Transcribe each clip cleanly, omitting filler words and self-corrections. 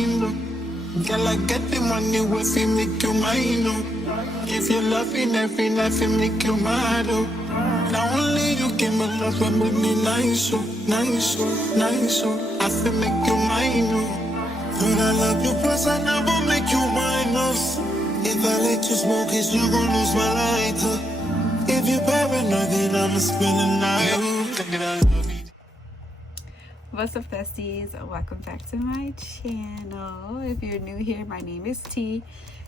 mind, oh. Girl, I get the money with you, make you mine, oh. If you're loving every night, you make you mad, oh. Now only you give me love and make me nice, oh, nice, oh, nice, oh. I feel make you mine, oh. Girl, I love you, plus I never make you mine, oh. If I let you smoke it, you gon' lose my lighter. If you're paranoid, then I'ma spend the night. What's up, besties? Welcome back to my channel. If you're new here, my name is T,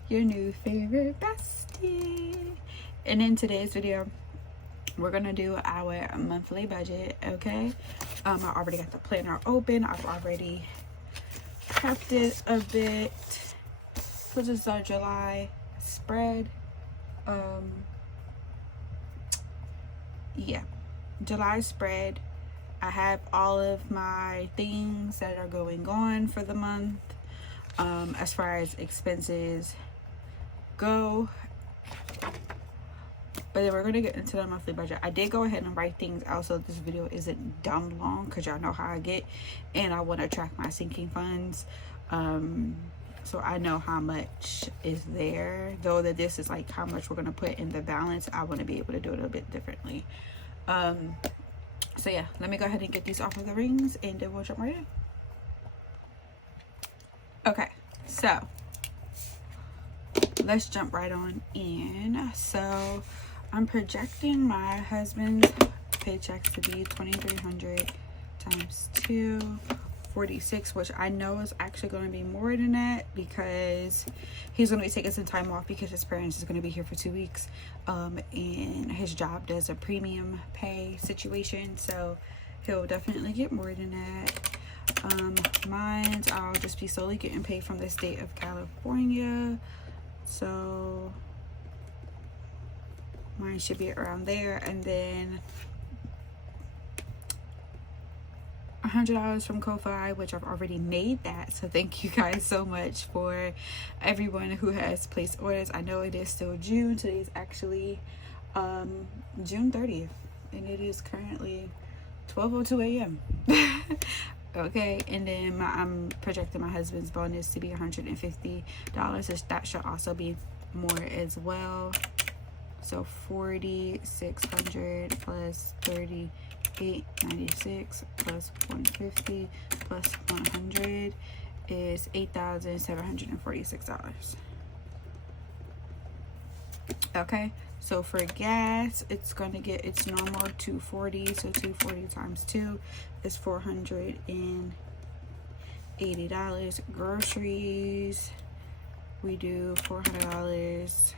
your new favorite bestie. And in today's video, we're gonna do our monthly budget. Okay, I already got the planner open. I've already prepped it a bit. So this is our July spread. Yeah, July spread. I have all of my things that are going on for the month, as far as expenses go. But then we're gonna get into the monthly budget. I did go ahead and write things out so this video isn't dumb long, because y'all know how I get, and I want to track my sinking funds, so I know how much is there. Though that this is like how much we're gonna put in the balance, I want to be able to do it a bit differently. So yeah, let me go ahead and get these off of the rings, and then we'll jump right in. Okay, so let's jump right on in. So I'm projecting my husband's paychecks to be $2,300 times 2, 46, which I know is actually going to be more than that, because he's going to be taking some time off because his parents is going to be here for 2 weeks, and his job does a premium pay situation, so he'll definitely get more than that. Mine's, I'll just be solely getting paid from the state of California, so mine should be around there. And then $100 from Ko-Fi, which I've already made that, so thank you guys so much for everyone who has placed orders. I know it is still June. Today is actually June 30th, and it is currently 12:02 a.m. Okay, and then I'm projecting my husband's bonus to be $150. That should also be more as well, so $4,600 plus 896 plus 150 plus 100 is $8,746. Okay, so for gas, it's going to get its normal $240, so 240 times 2 is $480. Groceries, we do $400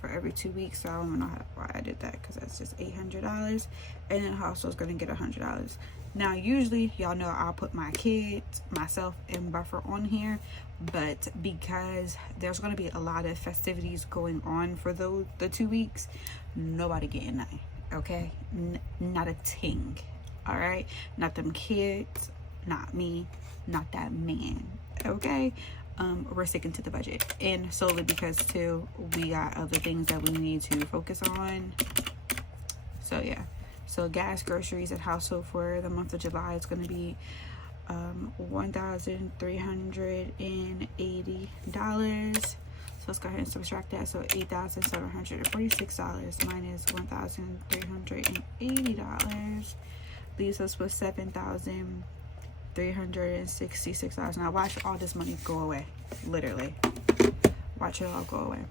for every 2 weeks, so I don't know why I did that, because that's just $800. And then household's gonna get $100. Now usually y'all know I'll put my kids, myself, and buffer on here, but because there's gonna be a lot of festivities going on for the 2 weeks, nobody getting nothing. Okay, not a ting. All right, not them kids, not me, not that man. Okay, we're sticking to the budget, and solely because too we got other things that we need to focus on. So yeah, so gas, groceries, and household for the month of July is going to be $1,380. So let's go ahead and subtract that. So $8,746 minus $1,380 leaves us with $7,366. Now watch all this money go away. Literally, watch it all go away.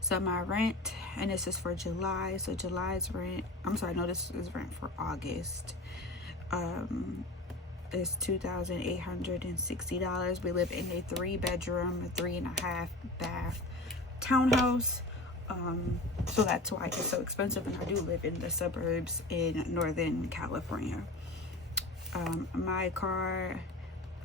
So my rent, and this is for July, so July's rent, I'm sorry, no, this is rent for August, is $2,860. We live in a 3-bedroom, 3.5 bath townhouse, so that's why it's so expensive, and I do live in the suburbs in Northern California. My car,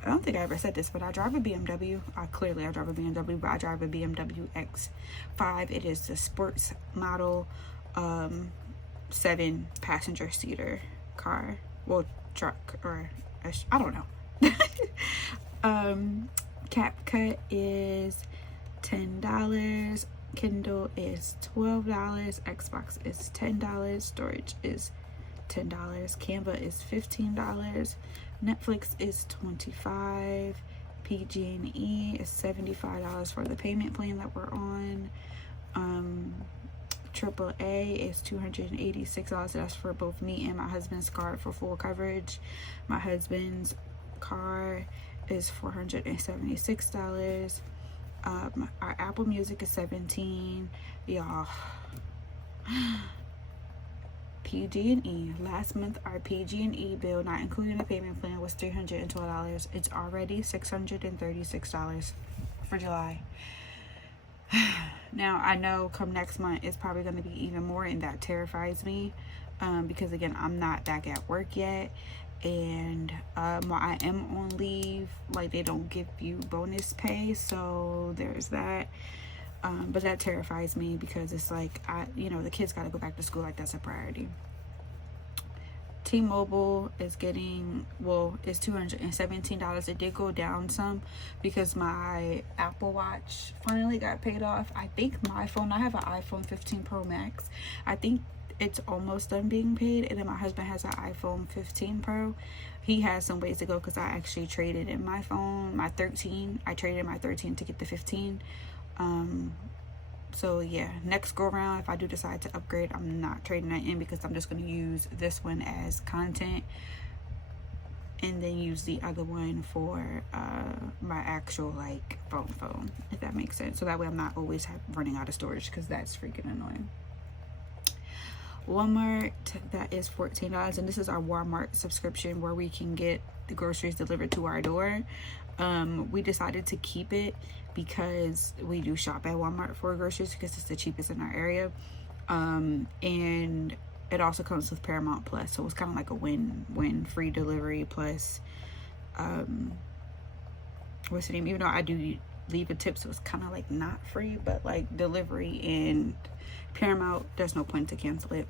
I don't think I ever said this, but I drive a BMW. I drive a BMW, but I drive a BMW X5. It is the sports model, 7-passenger seater car. Well, truck, or I don't know. Cap cut is $10. Kindle is $12. Xbox is $10. Storage is $10. Canva is $15. Netflix is $25. PG&E is $75 for the payment plan that we're on. AAA is $286. That's for both me and my husband's car for full coverage. My husband's car is $476. Our Apple Music is $17. Y'all, PG&E, last month our PG&E bill, not including the payment plan, was $312. It's already $636 for July. Now I know come next month it's probably going to be even more, and that terrifies me, because again, I'm not back at work yet, and while I am on leave, like, they don't give you bonus pay, so there's that. But that terrifies me because it's like, the kids got to go back to school, like that's a priority. T-Mobile is is $217. It did go down some because my Apple Watch finally got paid off. I think my phone, I have an iPhone 15 Pro Max. I think it's almost done being paid, and then my husband has an iPhone 15 Pro. He has some ways to go because I actually traded in my phone, my 13. I traded in my 13 to get the 15. So yeah, next go around, if I do decide to upgrade, I'm not trading that in because I'm just going to use this one as content and then use the other one for my actual like phone, if that makes sense. So that way I'm not always running out of storage, because that's freaking annoying. Walmart, that is $14, and this is our Walmart subscription where we can get the groceries delivered to our door. We decided to keep it because we do shop at Walmart for groceries because it's the cheapest in our area, and it also comes with Paramount Plus, so it's kind of like a win-win. Free delivery plus what's the name, even though I do leave a tip, so it's kind of like not free, but like delivery and Paramount, there's no point to cancel it.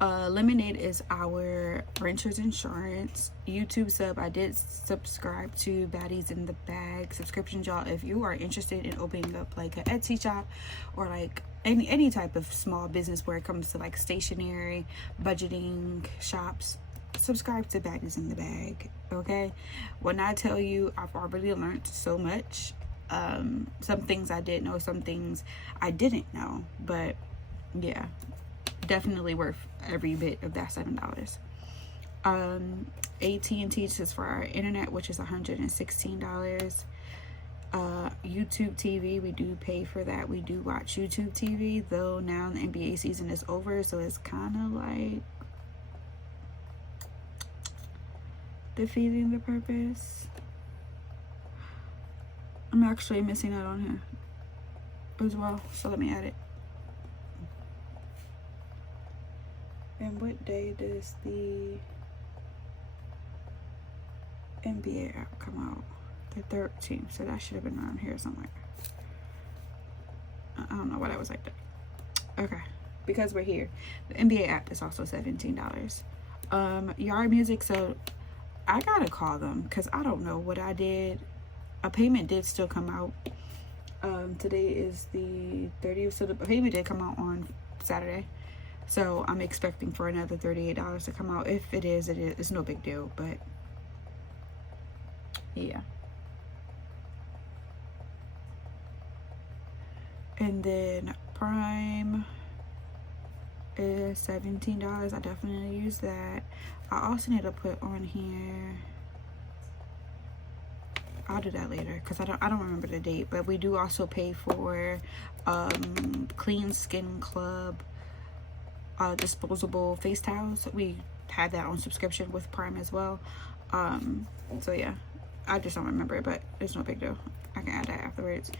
Lemonade is our renter's insurance. YouTube sub, I did subscribe to Baddies in the Bag subscription, y'all. If you are interested in opening up like an Etsy shop or like any type of small business where it comes to like stationery, budgeting shops, subscribe to Baddies in the Bag, okay? When I tell you, I've already learned so much. Some things I did know, some things I didn't know, but yeah, definitely worth every bit of that $7. AT&T is for our internet, which is $116. YouTube TV, we do pay for that. We do watch YouTube TV, though now the NBA season is over, so it's kind of like defeating the purpose. I'm actually missing that on here as well, so let me add it. And what day does the NBA app come out? The 13th, so that should have been around here somewhere. I don't know why that was like that. Okay, because we're here. The NBA app is also $17. Yard Music, so I gotta call them because I don't know what I did. A payment did still come out. Today is the 30th, so the payment did come out on Saturday. So I'm expecting for another $38 to come out. If it is, it's no big deal, but yeah. And then Prime is $17. I definitely use that. I also need to put on here, I'll do that later because I don't remember the date, but we do also pay for Clean Skin Club disposable face towels. We had that on subscription with Prime as well. So yeah, I just don't remember it, but it's no big deal. I can add that afterwards.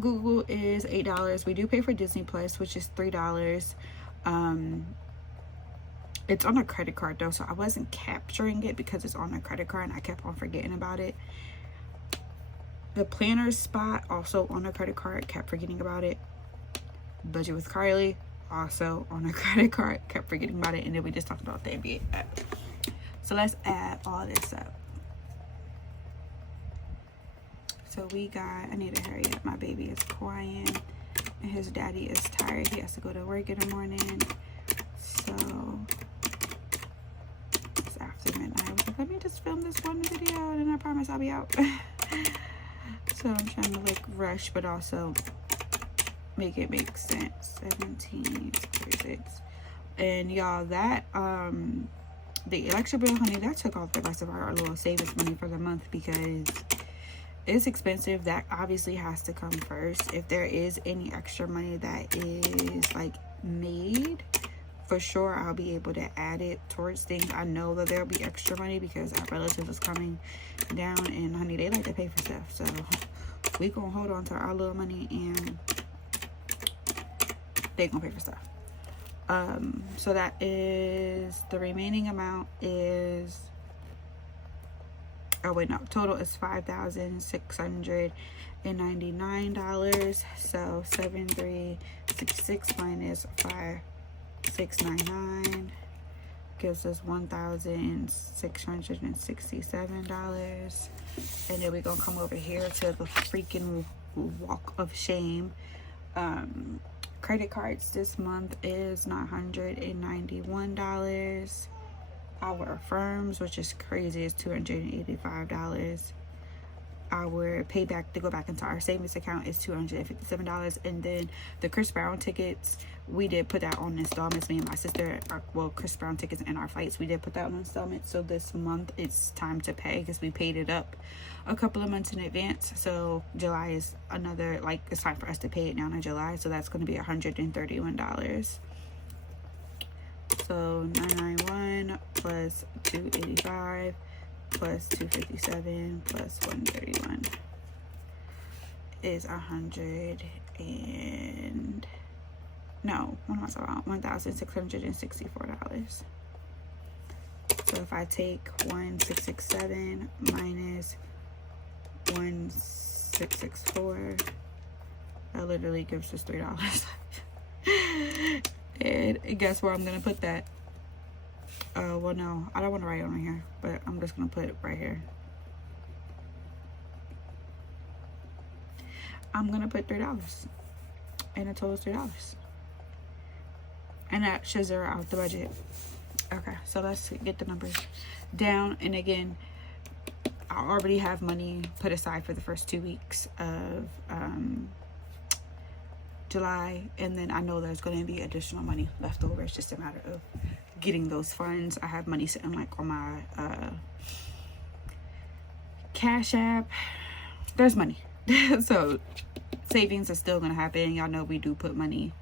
Google is $8. We do pay for Disney Plus, which is $3. It's on a credit card though, so I wasn't capturing it because it's on a credit card and I kept on forgetting about it. The Planner spot, also on a credit card, kept forgetting about it. Budget with Carly, also on a credit card, kept forgetting about it. And then we just talked about the NBA app. So let's add all this up. So we got, I need to hurry up. My baby is crying and his daddy is tired. He has to go to work in the morning. So it's after midnight. I was like, let me just film this one video and then I promise I'll be out. So I'm trying to like rush, but also make it make sense. 17.36. And y'all, that the electric bill, honey, that took off the rest of our little savings money for the month because it's expensive. That obviously has to come first. If there is any extra money that is like made, for sure I'll be able to add it towards things. I know that there'll be extra money because our relatives is coming down, and honey, they like to pay for stuff, so we gonna hold on to our little money and they gonna pay for stuff. So that is, the remaining amount is, oh wait, no, total is $5,699. So 7,366 minus 5,699 gives us $1,667. And then we're gonna come over here to the freaking walk of shame. Credit cards this month is $991. Our Affirms, which is crazy, is $285. Our payback to go back into our savings account is $257. And then the Chris Brown tickets, we did put that on installments. Me and my sister, Chris Brown tickets and our flights, we did put that on installments. So this month it's time to pay because we paid it up a couple of months in advance. So July is another, like, it's time for us to pay it now in July. So that's going to be $131. So 991 plus 285 plus 257 plus 131 is $1,664. So if I take 1,667 minus 1,664, that literally gives us $3. And guess where I'm gonna put that? Well, no, I don't want to write it on here, but I'm just gonna put it right here. I'm gonna put $3, and the total is $3, and that should zero out the budget. Okay, so let's get the numbers down. And again, I already have money put aside for the first 2 weeks of July, and then I know there's going to be additional money left over. It's just a matter of getting those funds. I have money sitting like on my Cash App. There's money. So savings is still going to happen. Y'all know we do put money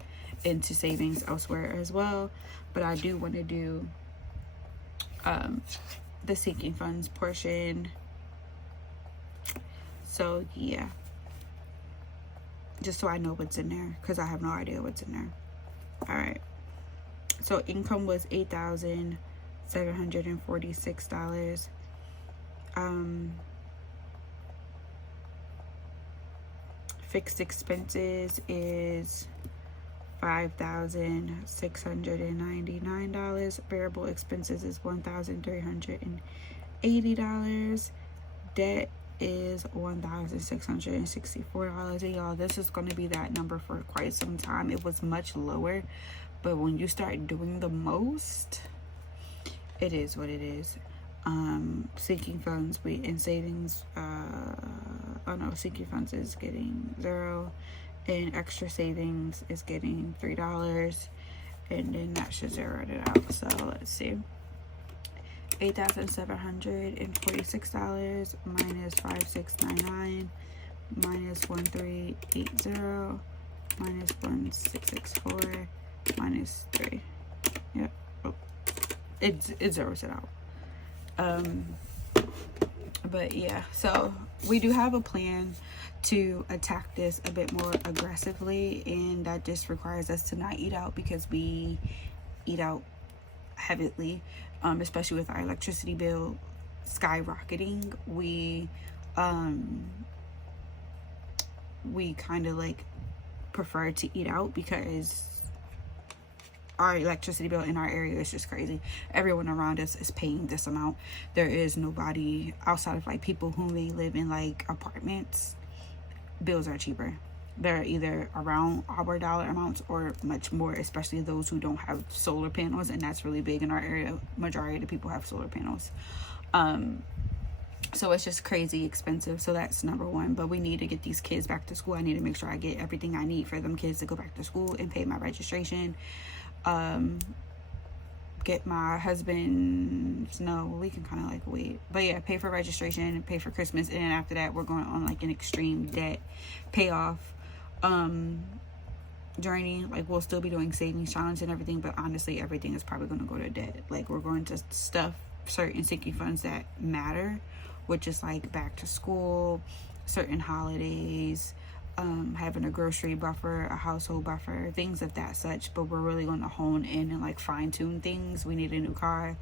into savings elsewhere as well, but I do want to do the sinking funds portion. So yeah, just so I know what's in there, because I have no idea what's in there. All right, so income was $8,746. Fixed expenses is $5,699. Variable expenses is $1,380. Debt is $1,664. And y'all, this is going to be that number for quite some time. It was much lower, but when you start doing the most, it is what it is. Sinking funds, in savings, sinking funds is getting $0, and extra savings is getting $3, and then that should zero it out. So let's see, $8,746 minus 5,699 minus 1,380 minus 1,664 minus 3. Yep. Oh, it zeroes it out. But yeah, so we do have a plan to attack this a bit more aggressively, and that just requires us to not eat out, because we eat out heavily, especially with our electricity bill skyrocketing. We kind of like prefer to eat out because our electricity bill in our area is just crazy. Everyone around us is paying this amount. There is nobody outside of like people who may live in like apartments. Bills are cheaper. They're either around our dollar amounts or much more, especially those who don't have solar panels, and that's really big in our area. Majority of the people have solar panels. So it's just crazy expensive. So that's number one. But we need to get these kids back to school. I need to make sure I get everything I need for them kids to go back to school and pay my registration. Get my husband's, no, we can kind of like wait, but yeah, pay for registration and pay for Christmas, and then after that we're going on like an extreme debt payoff journey. Like, we'll still be doing savings challenge and everything, but honestly everything is probably going to go to debt. Like, we're going to stuff certain sinking funds that matter, which is like back to school, certain holidays, having a grocery buffer, a household buffer, things of that such. But we're really going to hone in and like fine tune things. We need a new car.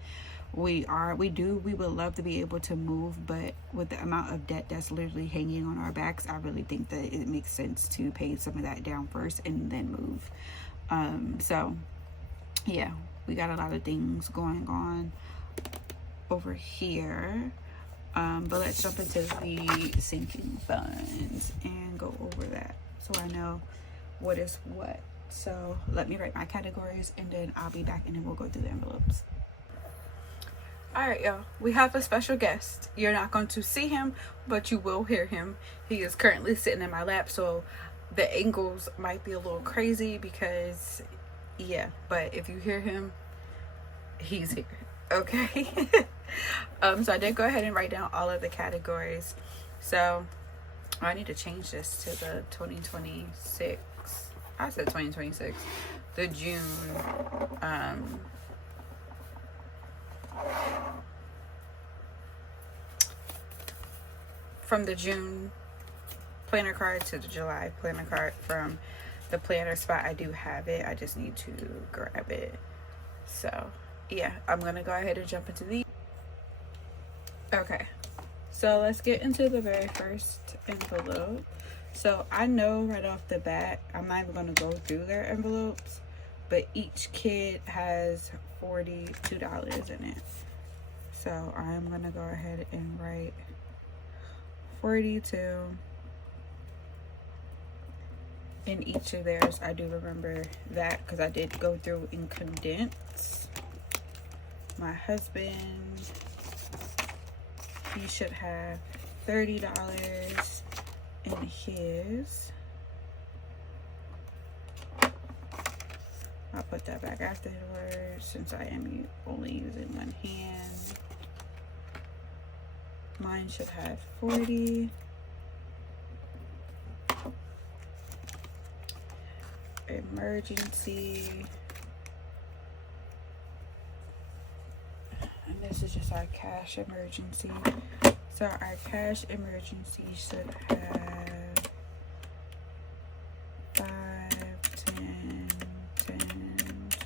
We would love to be able to move, but with the amount of debt that's literally hanging on our backs, I really think that it makes sense to pay some of that down first and then move. So yeah, we got a lot of things going on over here. But let's jump into the sinking funds and go over that so I know what is what. So let me write my categories and then I'll be back and then we'll go through the envelopes. All right, y'all, we have a special guest. You're not going to see him, but you will hear him. He is currently sitting in my lap, so the angles might be a little crazy because, yeah, but if you hear him, he's here. Okay. So I did go ahead and write down all of the categories. So I need to change this to the 2026. I said 2026. The June. From the June planner card to the July planner card. From the planner spot, I do have it. I just need to grab it. So yeah, I'm gonna go ahead and jump into these. Okay, so let's get into the very first envelope. So I know right off the bat, I'm not even going to go through their envelopes, but each kid has $42 in it. So I'm going to go ahead and write 42 in each of theirs. I do remember that because I did go through and condense. My husband, he should have $30 in his. I'll put that back afterwards since I am only using one hand. Mine should have 40. Emergency. And this is just our cash emergency. So our cash emergency should have 5, 10,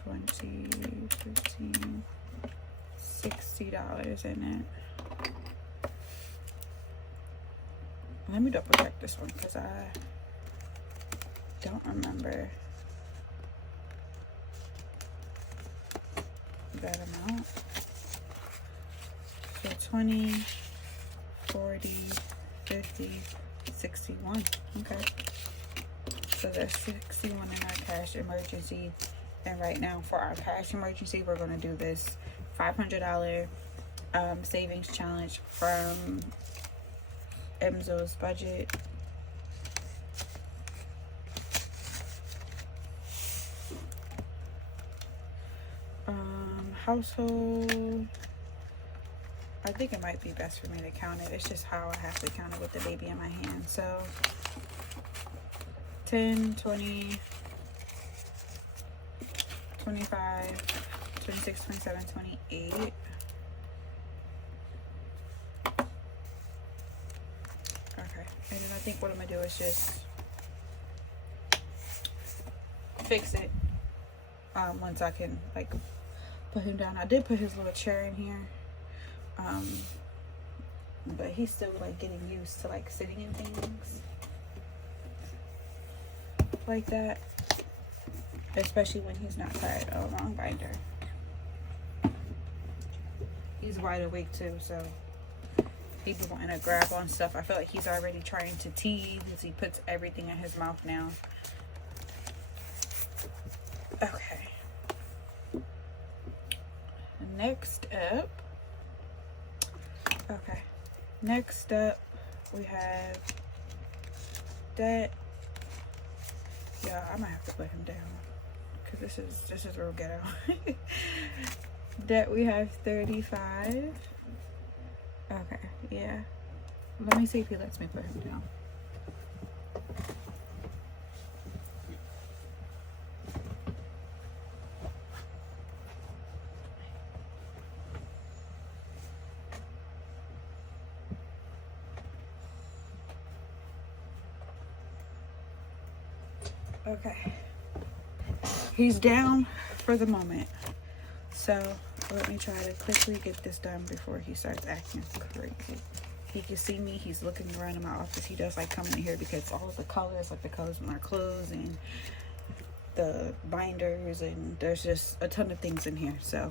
20, 15, $60 in it. Let me double check this one because I don't remember that amount. So 20, 40, 50, 61. Okay. So there's 61 in our cash emergency. And right now for our cash emergency, we're going to do this $500 savings challenge from Emzo's budget. Household. I think it might be best for me to count it. It's just how I have to count it with the baby in my hand. So 10, 20, 25, 26, 27, 28. Okay. And then I think what I'm going to do is just fix it once I can like put him down. I did put his little chair in here. But he's still like getting used to like sitting in things like that, especially when he's not tired. Oh, wrong binder. He's wide awake too, so he'd be wanting to grab on stuff. I feel like he's already trying to tease as he puts everything in his mouth now. Okay. Next up. Okay, Next up, we have that. Yeah, I might have to put him down because this is real ghetto. That we have 35. Okay, yeah. Let me see if he lets me put him down. Okay, he's down for the moment, so let me try to quickly get this done before he starts acting crazy. He can see me, he's looking around in my office. He does like coming in here because all of the colors, like the colors on our clothes and the binders, and there's just a ton of things in here, so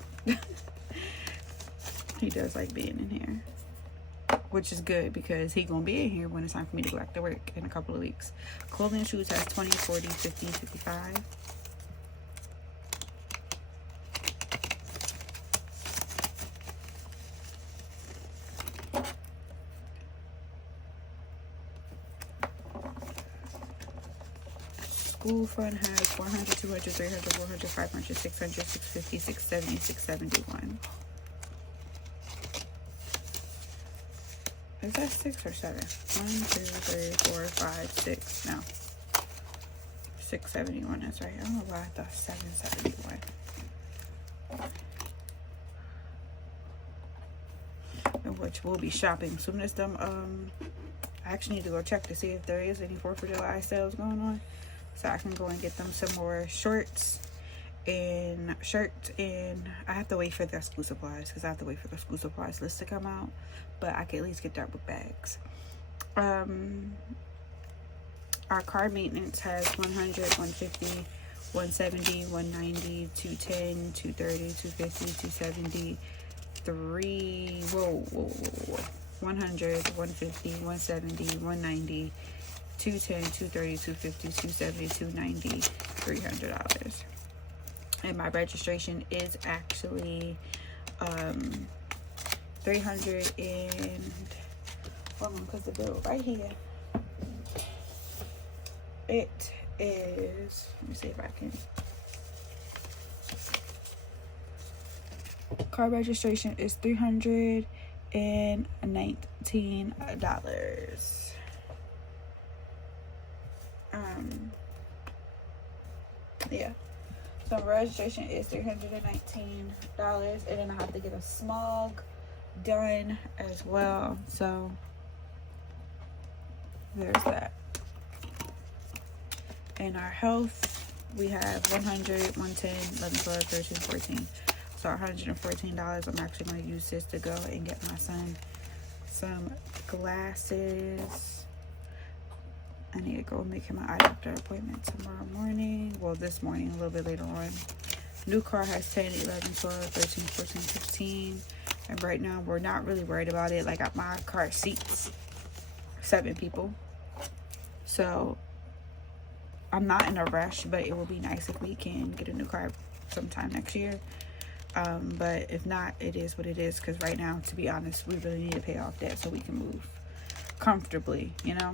he does like being in here, which is good because he gonna be in here when it's time for me to go back to work in a couple of weeks. Clothing and shoes has 20, 40, 50, 55. School fund has 100, 200, 300, 400, 500, 600, 650, 670, 671. Is that 6 or 7? 1, 2, 3, 4, 5, 6. No. 671 is right. I don't know why I thought 771. In which we'll be shopping soon as them. I actually need to go check to see if there is any 4th of July sales going on, so I can go and get them some more shorts and shirts. And I have to wait for the school supplies because I have to wait for the school supplies list to come out, but I can at least get that with bags. Our car maintenance has 100, 150, 170, 190, 210, 230, 250, 270, 3, 100, 150, 170, 190, 210, 230, 250, 270, 290, $300. And my registration is actually 300 and, hold on, because the bill right here. It is, let me see if I can. Car registration is $319. Yeah. So registration is $319, and then I have to get a smog done as well. So there's that. In our health, we have 100, 110, 11, 12, 13, 14. So $114. I'm actually going to use this to go and get my son some glasses. I need to go make him an eye doctor appointment tomorrow morning. Well, this morning, a little bit later on. New car has 10, 11, 12, 13, 14, 15. And right now, we're not really worried about it. Like, my car seats 7 people. So I'm not in a rush, but it will be nice if we can get a new car sometime next year. But if not, it is what it is. Because right now, to be honest, we really need to pay off debt so we can move comfortably, you know?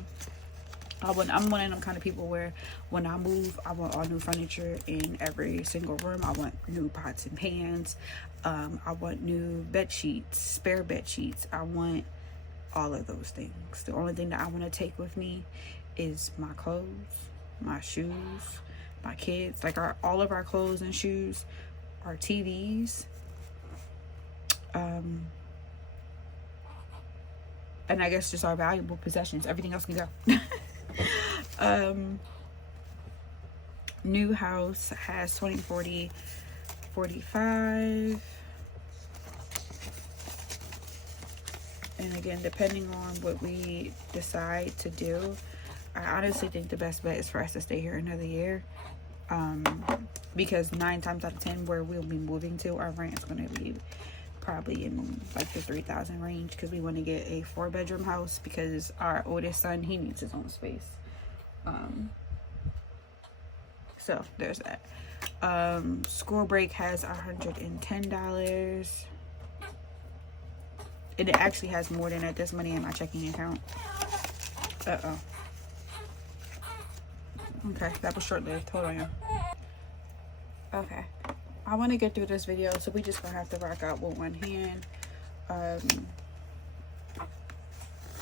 I'm one of them kind of people where when I move, I want all new furniture in every single room. I want new pots and pans. I want new bed sheets, spare bed sheets. I want all of those things. The only thing that I want to take with me is my clothes, my shoes, my kids. Like all of our clothes and shoes, our TVs, and I guess just our valuable possessions. Everything else can go. New house has 20, 40, 45. And again, depending on what we decide to do, I honestly think the best bet is for us to stay here another year. Because 9 times out of 10 where we'll be moving to, our rent is going to be probably in like the $3,000 range, because we want to get a 4-bedroom house because our oldest son, he needs his own space. So there's that. School break has $110. And it actually has more than that. There's money in my checking account. Uh-oh. Okay, that was short-lived. Hold on, y'all. Okay. I want to get through this video, so we just gonna have to rock out with one hand.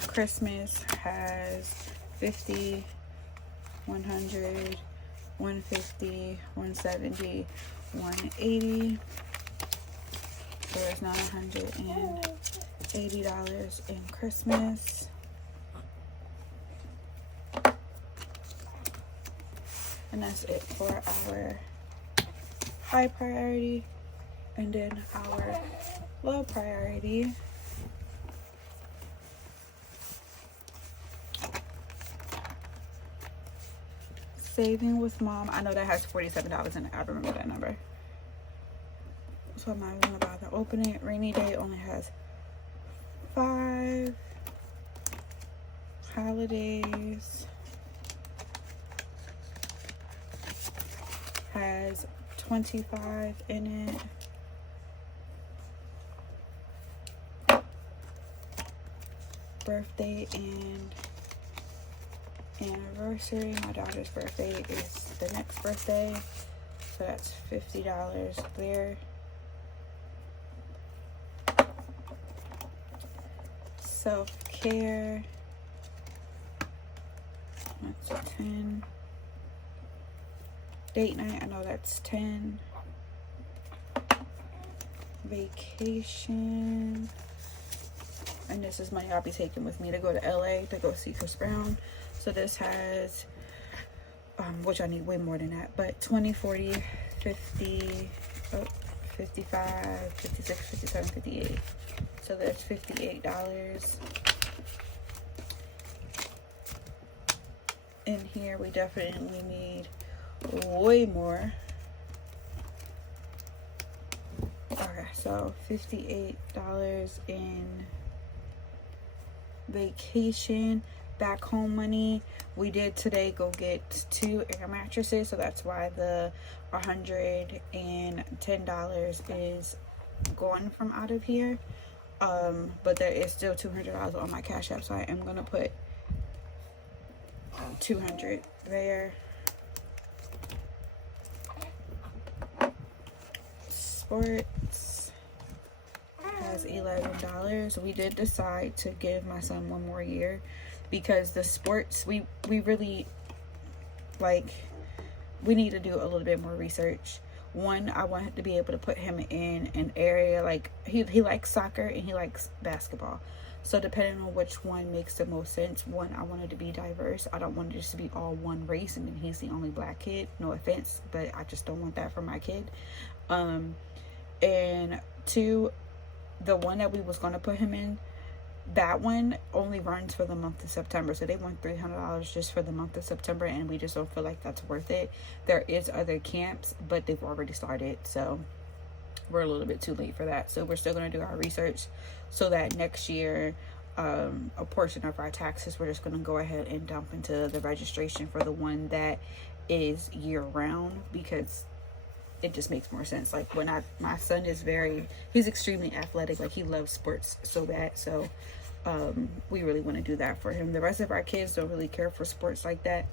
Christmas has 50, 100, 150, 170, 180. So there's $980 in Christmas. And that's it for our high priority. And then our low priority. Saving with mom. I know that has $47 in it. I remember that number. So I'm not even gonna bother opening it. Rainy day only has 5. Holidays has 25 in it. Birthday and anniversary. My daughter's birthday is the next birthday, so that's $50 there. Self-care, that's 10. Date night, I know that's 10. Vacation, and this is money I'll be taking with me to go to LA to go see Chris Brown. So this has, which I need way more than that, but 20, 40, 50, 55, 56, 57, 58. So that's $58. In here, we definitely need way more. Okay, so $58 in vacation. Back home money, we did today go get 2 air mattresses, so that's why the $110 is gone from out of here. But there is still $200 on my Cash App, so I am gonna put $200 there. Sports has $11. We did decide to give my son one more year because the sports we really like. We need to do a little bit more research. One, I want to be able to put him in an area like he likes soccer and he likes basketball. So depending on which one makes the most sense. One, I want it to be diverse. I don't want it just to be all one race and then he's the only black kid. No offense, but I just don't want that for my kid. And 2, the one that we was going to put him in, that one only runs for the month of September, so they want $300 just for the month of September, and we just don't feel like that's worth it. There is other camps, but they've already started, so we're a little bit too late for that. So we're still going to do our research so that next year a portion of our taxes we're just going to go ahead and dump into the registration for the one that is year-round, because it just makes more sense. Like when my son is he's extremely athletic, like he loves sports so bad, so we really want to do that for him. The rest of our kids don't really care for sports like that.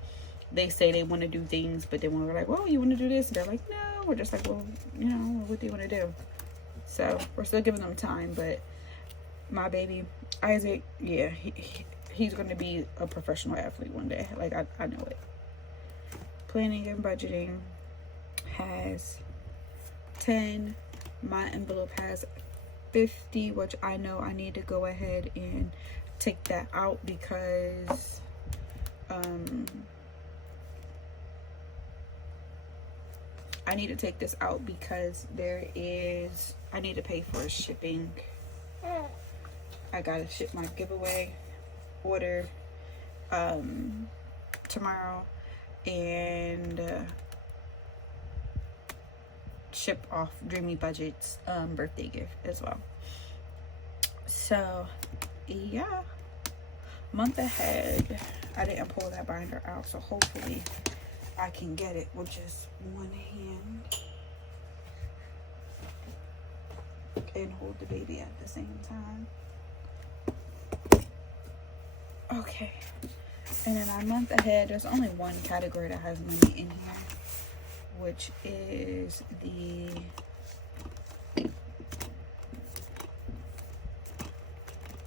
They say they want to do things, but then when we're like, well, you want to do this, and they're like, no. We're just like, well, you know, what do you want to do? So we're still giving them time. But my baby Isaac, yeah, he's going to be a professional athlete one day. Like I know it. Planning and budgeting has 10. My envelope has 50, which I know I need to go ahead and take that out because I need to take this out because I need to pay for shipping. I gotta ship my giveaway order tomorrow and ship off Dreamy Budgets birthday gift as well. So yeah, month ahead. I didn't pull that binder out, so hopefully I can get it with just one hand and hold the baby at the same time. Okay. And then our month ahead, there's only one category that has money in here, which is the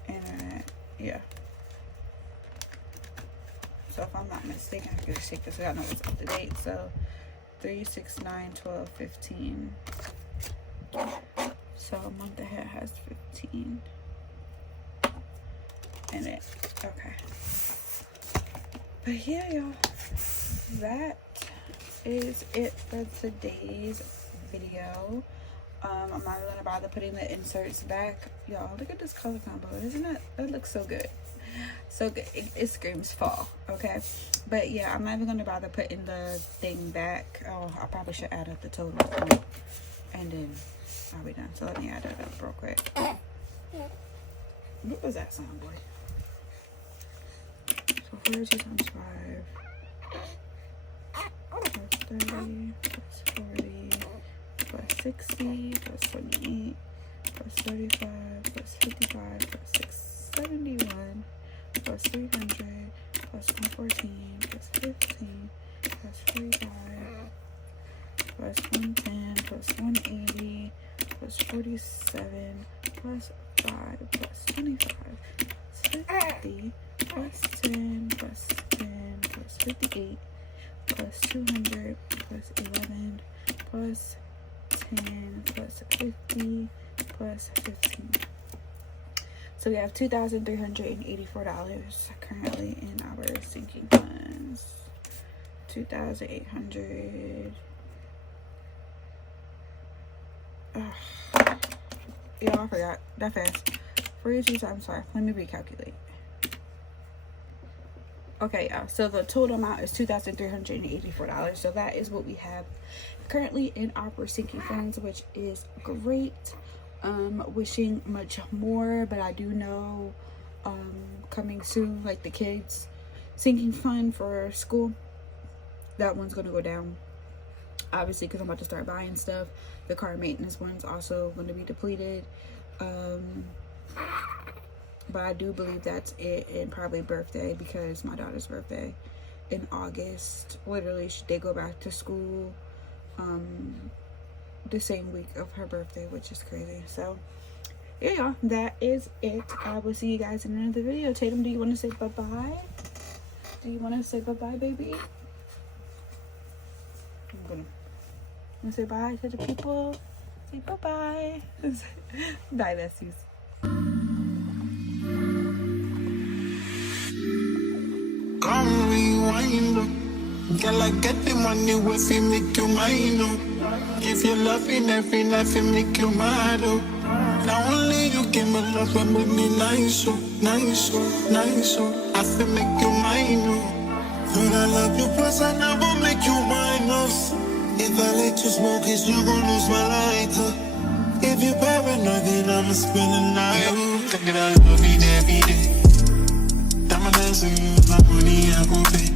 internet. Yeah. So if I'm not mistaken, I can just take this so I know it's up to date. So 3, 6, 9, 12, 15. So a month ahead has 15 in it. Okay. But yeah, y'all, that is it for today's video. I'm not gonna bother putting the inserts back. Y'all, look at this color combo. Isn't it? That looks so good. So good. It screams fall. Okay. But yeah, I'm not even gonna bother putting the thing back. Oh, I probably should add up the total. And then I'll be done. So let me add it up real quick. What was that sound, boy? So 42 times 5 plus 30 plus 40 plus 60 plus 28 plus 35 plus 55 plus 671 plus 300 plus 114 plus 15 plus 45 plus 110 plus 180 plus 47 plus 5 plus 25 plus 50 plus 10 plus 10 plus 58 plus 200 plus 11 plus 10 plus 50 plus 15. So we have $2,384 currently in our sinking funds. 2,800. Yeah, I forgot that fast. 42 times 5. Let me recalculate. Okay, yeah. So the total amount is $2,384. So that is what we have currently in our sinking funds, which is great. Wishing much more, but I do know coming soon, like the kids sinking fund for school, that one's gonna go down, obviously, because I'm about to start buying stuff. The car maintenance one's also going to be depleted, but I do believe that's it. And probably birthday, because my daughter's birthday in August, literally they go back to school the same week of her birthday, which is crazy. So yeah, y'all, that is it. I will see you guys in another video. Tatum, do you want to say bye-bye? Do you want to say bye-bye, baby? I'm gonna say bye to the people. Say bye-bye. Bye, besties. Come rewind. Girl, I get the money with you, make you mine. If you're loving every night, you make you mad. Now only you give me love and make me nice, nice, nice. I feel make you mine. But I love you, plus I never make you minus. If I let you smoke it, you gon' lose my lighter. If you're paranoid, then I'ma spend the night. Think that I love you every day. Diamond dancing, my money, I go pay.